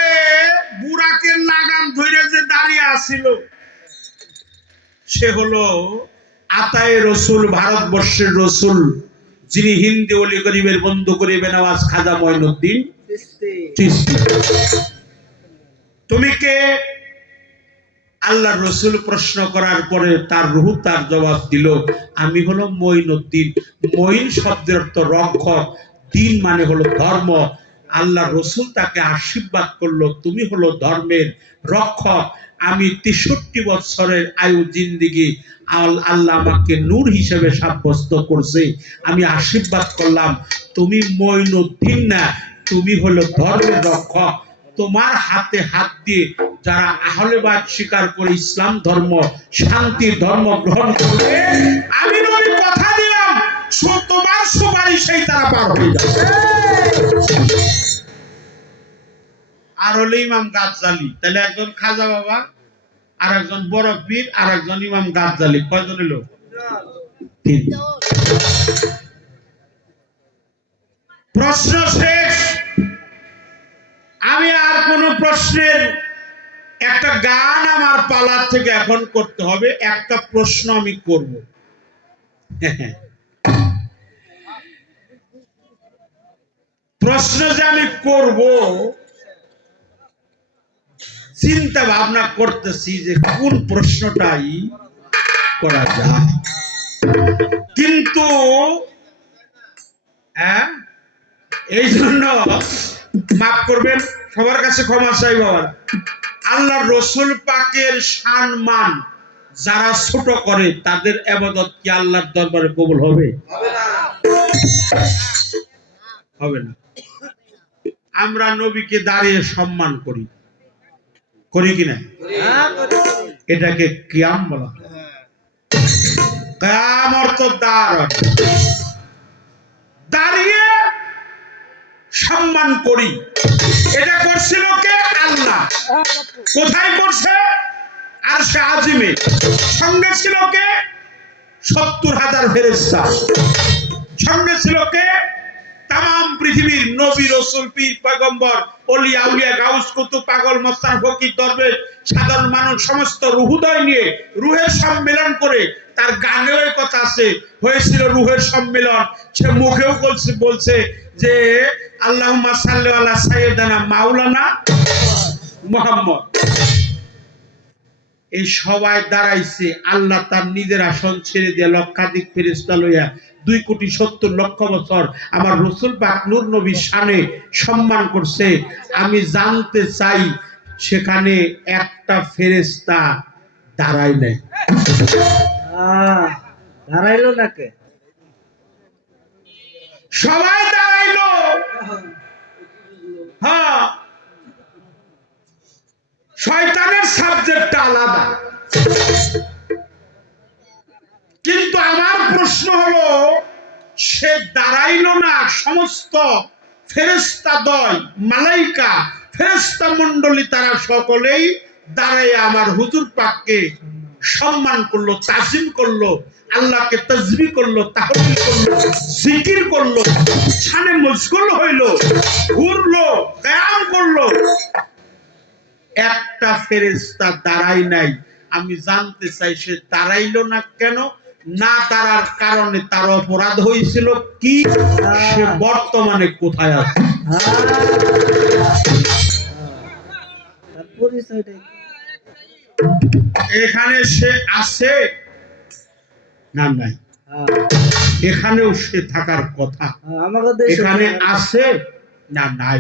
বুরাকের লাগাম ধরে যে দাঁড়িয়ে আছিল, সে হলো আতায়ে রসুল, ভারতবর্ষের রসুল, যিনি হিন্দি ওলি গরিবের বন্ধু করিবেন আওয়াজ খাজা মঈনুদ্দিন চিশতি। তুমি কে? আল্লাহ রসুল প্রশ্ন করার পরে তার রূহ তার জবাব দিল, আমি হলো মঈনুদ্দিন। মঈন শব্দের অর্থ রক্ষক, দিন মানে হলো ধর্ম। আল্লাহ রসুল তাকে আশীর্বাদ করলো, তুমি হলো ধর্মের রক্ষক। আমি 63 বছরের আয়ু জিন্দিগি আল্লাহ আমাকে নূর হিসেবে সাব্যস্ত করছে। আমি আশীর্বাদ করলাম, তুমি মঈনুদ্দিন না, তুমি হলো ধর্মের রক্ষক। তোমার হাতে হাত দিয়ে যারা আহলে বায়াত স্বীকার করে ইসলাম ধর্ম, শান্তির ধর্ম গ্রহণ করবে, আমি নবী কথা দিলাম তোমার সুপারিশেই তারা পার হয়ে যাবে। আর হলো ইমাম গাজ্জালি। তাহলে একজন খাজা বাবা, আর একজন বড় পীর, আর একজন ইমাম গাজ্জালি, কয়জন হলো? তিন। প্রশ্ন শেষ। আমি আর কোন প্রশ্নের একটা গান আমার পালার থেকে এখন করতে হবে। একটা প্রশ্ন আমি করব, প্রশ্ন যে আমি করব চিন্তা ভাবনা করতেছি যে কোন প্রশ্নটাই করা যায়, কিন্তু এই জন্য মাফ করবেন, সবার কাছে ক্ষমা চাই বাবা। আল্লাহ রসুল পাকের সম্মান যারা ছোট করে তাদের ইবাদত কি আল্লাহর দরবারে কবুল হবে? হবে না। আমরা নবীকে দাঁড়িয়ে সম্মান করি, করি কিনা? এটাকে কিয়াম বলা হয়। কিয়াম অর্থ দাঁড়িয়ে সম্মান করি। এটা করছিল কে? আল্লাহ। কোথায় করছে? আরশে আজিমে। সঙ্গে ছিল কে? 70,000 ফেরেশতা। সঙ্গে ছিল কে? তাম পৃথিবীর নবী, রাসূল, পীর, পয়গম্বর, ওলি, আউলিয়া, গাউস, কুতুব, পাগল, মস্তান, ফকির, দরবেশ, সাধারণ মানুষ সমস্ত রুহুদয় নিয়ে রুহের সম্মেলন করে। তার গানেও কথা আছে, হয়েছিল রুহের সম্মেলন। সে মুখেও বলছে যে আল্লাহুম্মা সাল্লি আলা সাইয়্যিদানা মাওলানা মুহাম্মদ। এই সবাই দাঁড়াইছে, আল্লাহ তার নিজের আসন ছেড়ে দিয়ে লক্ষাধিক ফেরেশতা লইয়া 2,70,00,000 বছর আমার রাসূল পাক নূর নবীর শানে সম্মান করছে। আমি জানতে চাই সেখানে একটা ফেরেশতা দাঁড়ায় নাই। দাঁড়াইলো নাকে? সবাই দাঁড়াইলো। হ্যাঁ, শয়তানের সাবজেক্টটা আলাদা। কিন্তু আমার প্রশ্ন হলো, সে দাঁড়াইলো না, সমস্ত ফেরেশতাদ্বয়, মালাইকা, ফেরেশতা মণ্ডলী তারা সকলেই দাঁড়ায় আমার হুজুর পাককে সম্মান করলো, তাজিম করলো, আল্লাহকে তাসবিহ করলো, তাহলিল করলো, জিকির করলো, শানে মশগুল হইলো, ঘুরলো, কিয়াম করলো। একটা ফেরেশতা দাঁড়ায় নাই। আমি জানতে চাই সে দাঁড়াইলো না কেন? না তারার কারণে তার অপরাধ হয়েছিল কি, সে বর্তমানে কোথায় আছে। তার পরিচয়টা কি? এখানে সে আছে না নাই, হ্যাঁ, এখানেও সে থাকার কথা, হ্যাঁ, আমাকে দেশে এখানে আছে না নাই।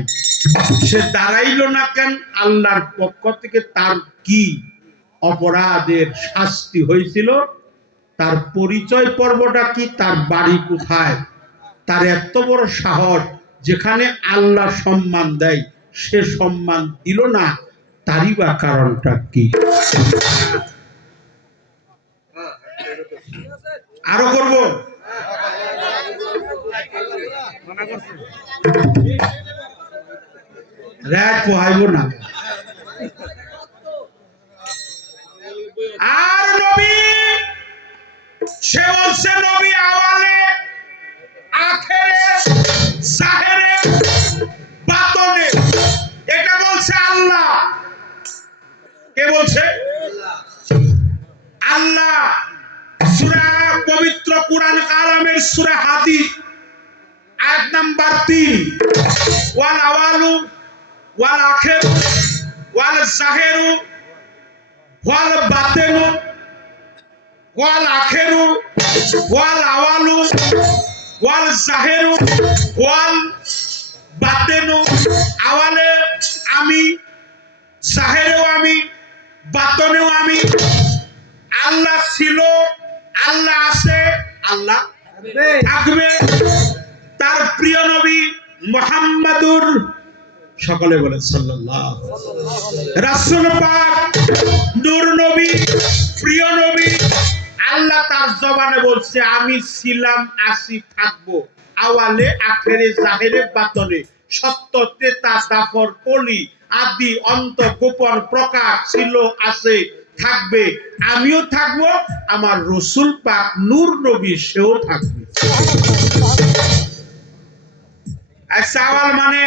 সে দাঁড়াইলো না কেন? আল্লাহর পক্ষ থেকে তার কি অপরাধের শাস্তি হয়েছিল, তার পরিচয় পর্বটা কি, তার বাড়ি কোথায়, তার এত বড় সাহস, যেখানে আল্লাহ সম্মান দেয় সে সম্মান দিল না, তারই বা কারণটা কি? আরো করব, রাত পোহাইব না। আর নবী, সে বলছে নবী আওয়ালে আখেরে জাহেরে বাতনে, এটা বলছে আল্লাহ। কে বলছে? আল্লাহ। সূরা পবিত্র কুরআন কালামের সূরা হাদীদ আয়াত নাম্বার 3, ওয়াল আওয়ালু ওয়াল আখির ওয়াল জাহিরু ওয়াল বাতিনু ওয়াল আখিরু ওয়াল আওয়ালু ওয়াল জাহিরু ওয়াল বাতিনু, আওয়ালে আমি, জাহিরেও আমি, বাতনেও আমি। আল্লাহ ছিল, আল্লাহ আছে, আল্লাহ থাকবে। তার প্রিয় নবী মুহাম্মাদুর, সকলে বলে সাল্লাল্লাহু, রাসূল পাক, নূর নবী, প্রিয় নবী। আল্লাহ তার জবানে বলছে আমি ছিলাম, আছি, থাকবো। আওয়ালে আখেরে জাহেরে বাতনে, সত্য ত্রেতা দাপর কলি আদি অন্ত গোপন প্রকাশ ছিল, আছে, থাকবে। আমিও থাকবো, আমার রাসূল পাক নূর নবী সেও থাকবে। আচ্ছা, আওয়াল মানে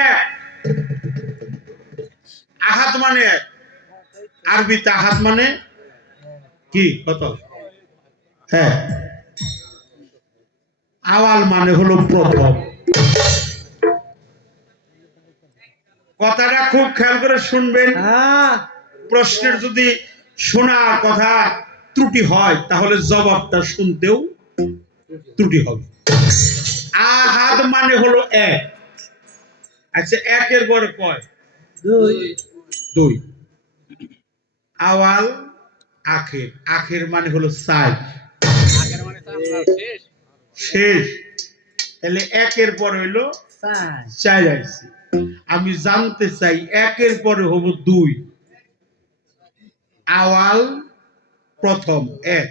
আহাদ মানে আরবিতে আহাদ মানে কি? কত? হ্যাঁ, আওয়াল মানে হলো প্রথম। কথাটা খুব খেয়াল করে শুনবেন। হ্যাঁ, প্রশ্নের যদি শোনা কথা ত্রুটি হয় তাহলে জবাবটা শুনতেও ত্রুটি হবে। আহাদ মানে হলো এক। আচ্ছা, একের পরে কয়? দুই। আওয়াল আখের, আখের মানে হলো চার, শেষ। তাহলে একের পরে হইলো চার আইছে। আমি জানতে চাই একের পরে হবো দুই। আওয়াল প্রথম এক,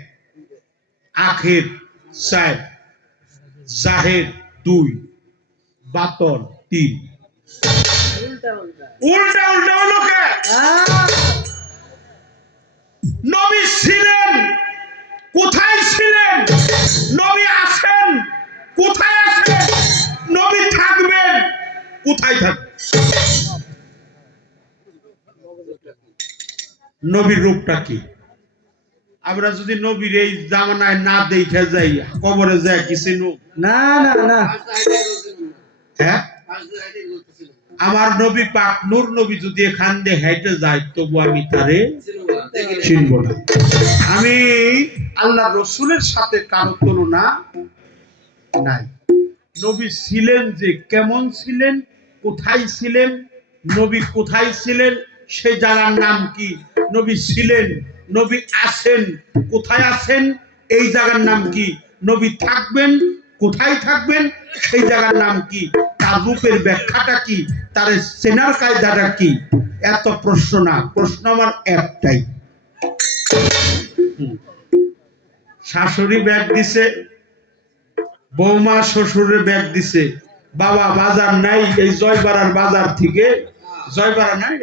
আখের চার, জাহের দুই, বাতন তিন। উল্টা উল্টা হলো কে? নবী ছিলেন, কোথায় ছিলেন? নবী আছেন, কোথায় আছেন? নবী থাকবেন, কোথায় থাকবেন? নবীর রূপটা কি? আমরা যদি নবীর এই জামানায় না দেখে যাই, কবরে যায় কিছু না না না, হ্যাঁ, আমার নবী পাক নূর নবী যদি এখান দিয়ে হেঁটে যায় তবু আমি তারে চিনব না। আমি আল্লাহ রসুলের সাথে কারো তুলনা নাই। নবী ছিলেন যে কেমন ছিলেন, কোথায় ছিলেন, নবী কোথায় ছিলেন, সেই জায়গার নাম কি? নবী ছিলেন, নবী আছেন, কোথায় আছেন, এই জায়গার নাম কি? নবী থাকবেন, কোথায় থাকবেন, সেই জায়গার নাম কি? তার রূপের ব্যাখ্যাটা কি? তার চেনার কায়দাটা কি? এত প্রশ্ন না, প্রশ্ন আমার একটাই। শাশুড়ি ব্যাগ দিছে, বৌমা শ্বশুরের ব্যাগ দিছে, বাবা বাজার নাই, এই জয়বাড়ার বাজার থেকে, জয়বাড়া নাই,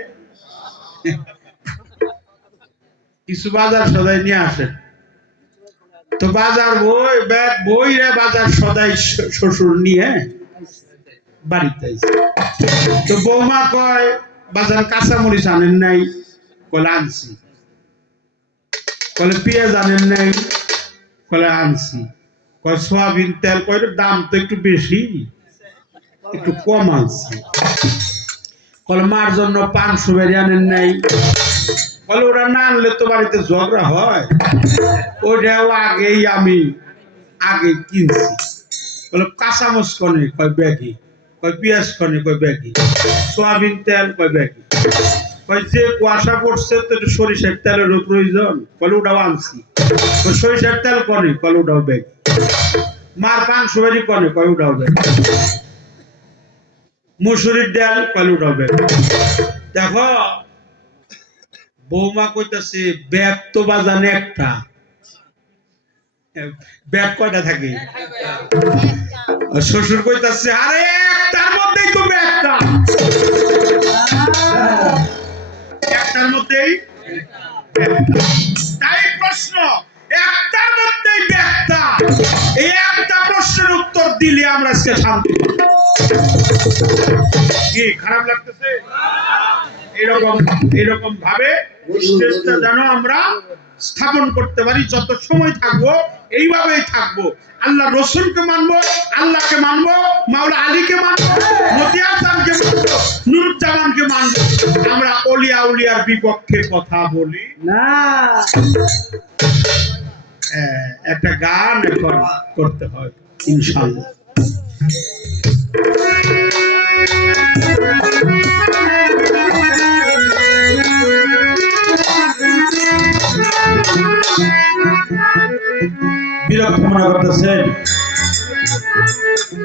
কিছু বাজার সদাই নিয়ে আসেন। তো বাজার বই ব্যাগ বই রে বাজার সদাই শ্বশুর নিয়ে বাড়িতে আইছে। তো বৌমা কয় বাজার কাঁচামরিচ আনেন নাই? কলে আনছি। কলে পেঁয়াজ আনেন নাই? কলে আনছি কয় সয়াবিন তেল কয় দাম তো একটু বেশি একটু কম আনছি কলে মার জন্য 500 বেরি আনেন নাই বলে ওরা না আনলে তো বাড়িতে ঝগড়া হয় ওইটাও আমি আগে কিনছি বলে কাঁচামচ কনে কয় ব্যাগি কয় পেঁয়াজ কনে কয় ব্যাগি সয়াবিন তেল কয় ব্যাগি কয় যে কুয়াশা পড়ছে তো একটু সরিষার তেলেরও প্রয়োজন বলে ওটাও আনছি সরিষার তেল কনে কলে ওটাও ব্যাগি মার 500 বেরি কনে কয় ওটাও ব্যাগি মুসুরির ডাল কলে ওটাও ব্যাগি দেখো বৌমা কইতাছে ব্যাগ তো বাজানে একটা ব্যাগ কয়টা থাকে শ্বশুর কইতাছে আরে একটার মধ্যেই তো ব্যাগটা একটার মধ্যেই তাই প্রশ্ন একটার মধ্যেই ব্যাগটা এই একটা প্রশ্নের উত্তর দিলে আমরা আজকে শান্তি কি খারাপ লাগতেছে এরকম ভাবে স্টেজটা যেন আমরা স্থাপন করতে পারি যত সময় থাকবো এইভাবেই থাকবো আল্লাহ রসুলকে মানবো আল্লাহকে মানবো মাওলা আলীকে মানবো মতিয়ার চাঁদকে মানবো নুরুজ্জামানকে মানবো আমরা অলিয়া উলিয়ার বিপক্ষে কথা বলি না একটা গান এখন করতে হয় ইনশাআল্লাহ বিরক্ত মনে করতেছেন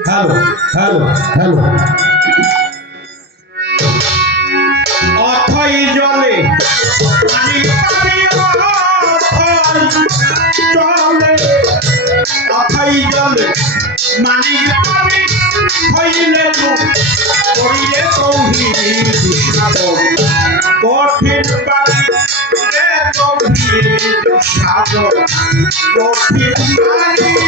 হ্যালো হ্যালো হ্যালো অথই জলে অথই জলে মানিক পানি হইলে করিলে তৌহিদ সাগর কঠিন পানি রে তৌহিদ সাগর কঠিন পানি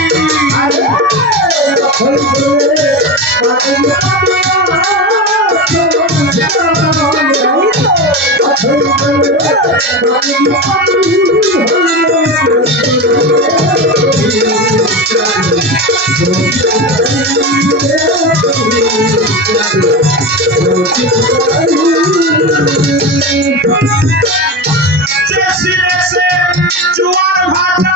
জোয়ার ভাটা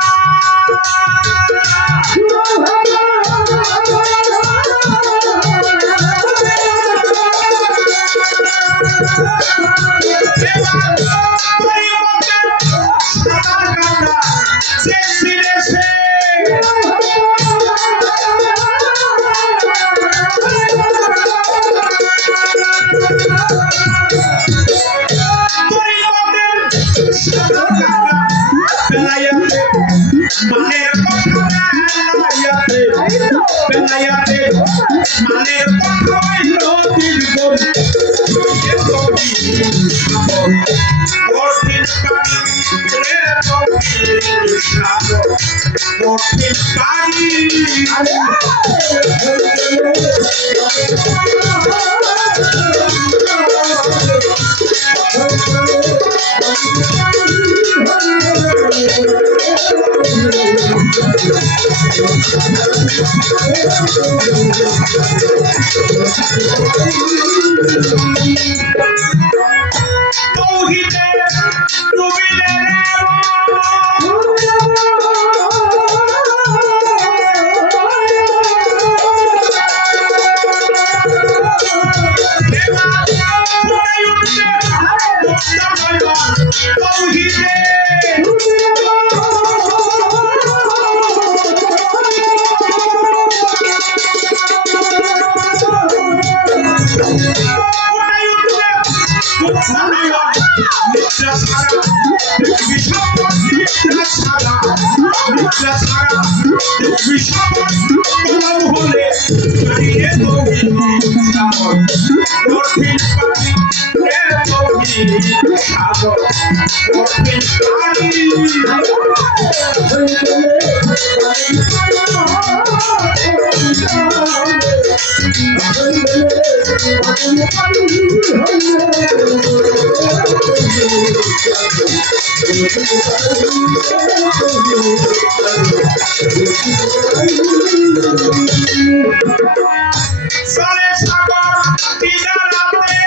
চলে সাগর কিনারাতে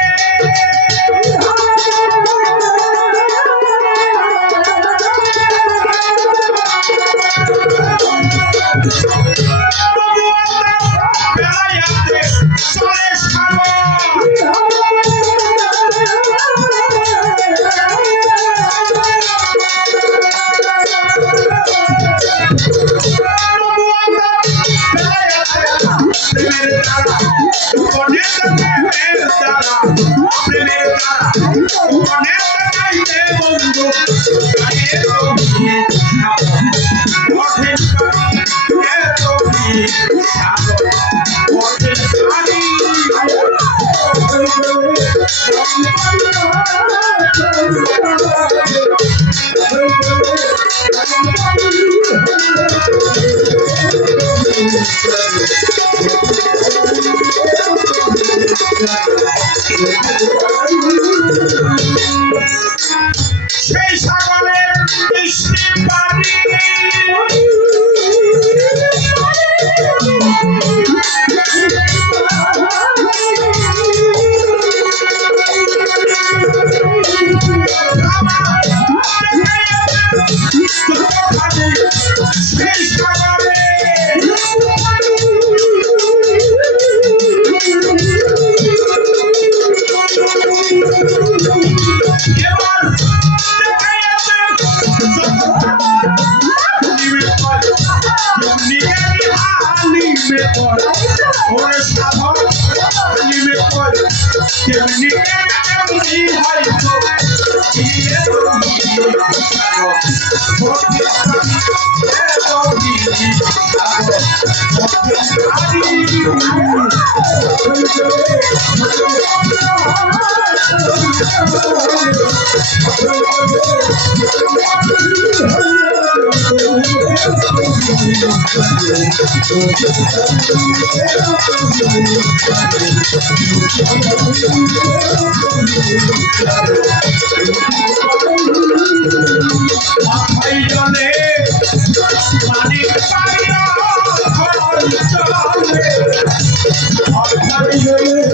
বেলায়াতে চলে সেই সাগরের বৃষ্টি পানি সেই সাগরে ওরে সাধন আলিমে কই কেমনি কেমনি হয়তো দিয়ে মাথায় জলে পানি পাইয়া চলে মাথায় জলে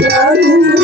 Thank you.